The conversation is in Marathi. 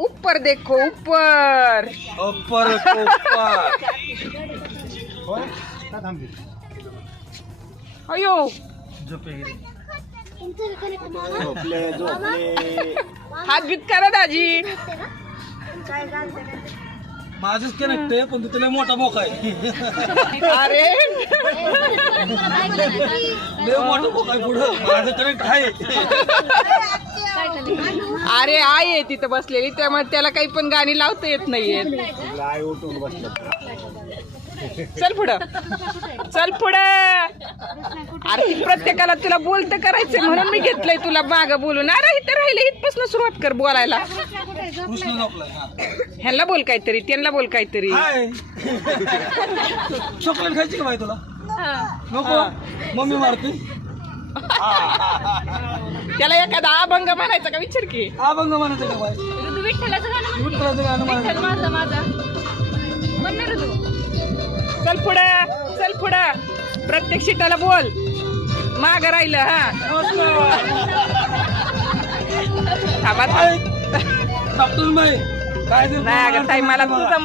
ऊपर देखो ऊपर ऊपर अयो हात बीत करा दाजी माझंच कनेक्ट आहे पण तुला मोठा मोका आहे अरे लय मोठा मोका आहे पुढं माझं कनेक्ट आहे अरे आहे तिथं बसलेली त्यामुळे त्याला काही पण गाणी लावता येत नाहीये चल पुढं चल पुढं अरे ती प्रत्येकाला तुला बोलतं करायचंय म्हणून मी घेतलंय तुला मागं बोलून अरे इथं राहिलं इथपासून सुरुवात कर बोलायला कृष्ण झोपलाय ह्यांना बोल काहीतरी त्यांना बोल काहीतरी हाय चॉकलेट खायची का बाई तुला नको मम्मी मारते त्याला एखादा अभंग म्हणायचा का विचार की अभंग म्हणायचं का बाई विठ्ठलाचं गाणं म्हणायचं चल पुढं प्रत्येक सीटाला बोल माग राहिलं हा थांबा तापतून बाई काय ते नाही अगं ताई मला तुझं